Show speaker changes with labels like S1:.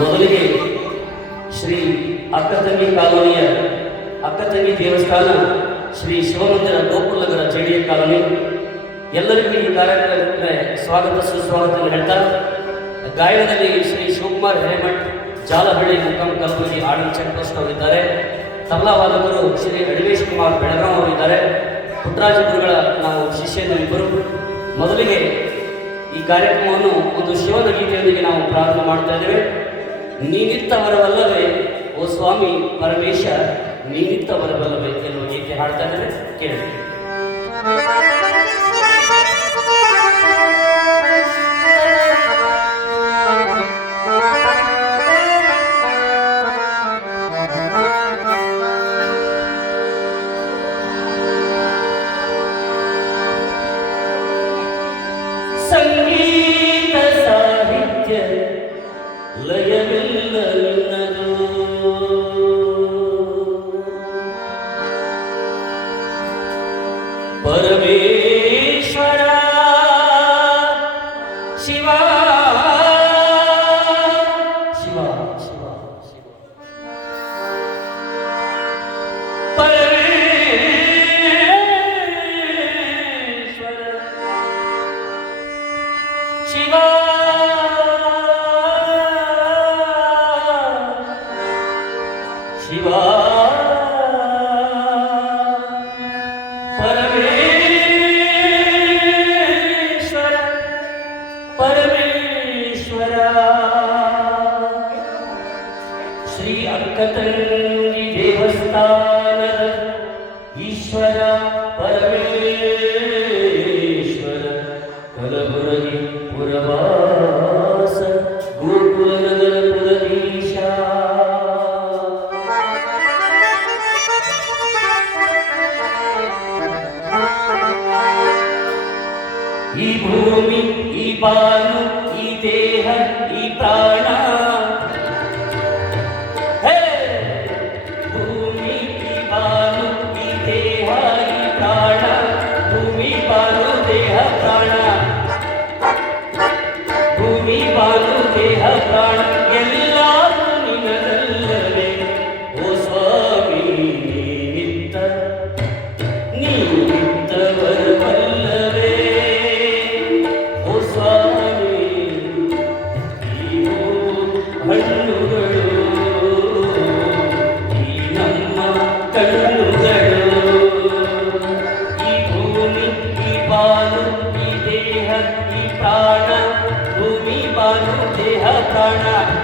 S1: ಮೊದಲಿಗೆ ಶ್ರೀ ಅಕ್ಕತಂಗಿ ಕಾಲೋನಿಯ ಅಕ್ಕತಂಗಿ ದೇವಸ್ಥಾನ ಶ್ರೀ ಶಿವಮಂದಿರ ಗೋಕುಲನಗರ ಜೆಡಿಎ ಕಾಲೋನಿ. ಎಲ್ಲರಿಗೂ ಈ ಕಾರ್ಯಕ್ರಮಕ್ಕೆ ಸ್ವಾಗತ, ಸುಸ್ವಾಗತ ಹೇಳ್ತಾ ಗಾಯನದಲ್ಲಿ ಶ್ರೀ ಶಿವಕುಮಾರ್ ಹಿರೇಮಠ್, ಜಾಲಹಳ್ಳಿ ಮುಖಂ ಕಲಬುರಗಿ ಚೆಕ್ ಪೋಸ್ಟ್ ಅವರಿದ್ದಾರೆ ತಬಲಾ ವಾದಕರು ಶ್ರೀ ಅಡಿವೇಶ್ ಕುಮಾರ್ ಬೆಳಗಾಂ ಅವರಿದ್ದಾರೆ. ಪುಟ್ಟರಾಜ ಗುರುಗಳ ನಾವು ಶಿಷ್ಯನ ಇಬ್ಬರು. ಮೊದಲಿಗೆ ಈ ಕಾರ್ಯಕ್ರಮವನ್ನು ಒಂದು ಶಿವನ ಗೀತೆಯೊಂದಿಗೆ ನಾವು ಪ್ರಾರಂಭ ಮಾಡ್ತಾ ಇದ್ದೇವೆ. ನೀನಿತ್ತ ವರವಲ್ಲವೇ ಓ ಸ್ವಾಮಿ ಪರಮೇಶ ನೀನಿತ್ತವರವಲ್ಲವೇ ಎನ್ನುವ ಗೀತೆ ಹಾಡ್ತಾ ಇದ್ದಾರೆ. ಕೇಳಿ. ಸಂಗೀತ ಸಾಹಿತ್ಯ ليمل الندور சிவா. பரமேஸ்வர பரமேஸ்வரா. ஸ்ரீ அக்கத்தல்லி தேவஸ்தான ஈஸ்வரா பரமேஸ்வர. கலபுரகி புறவா ई भूमि ई पानुः ई प्राण Barcelona.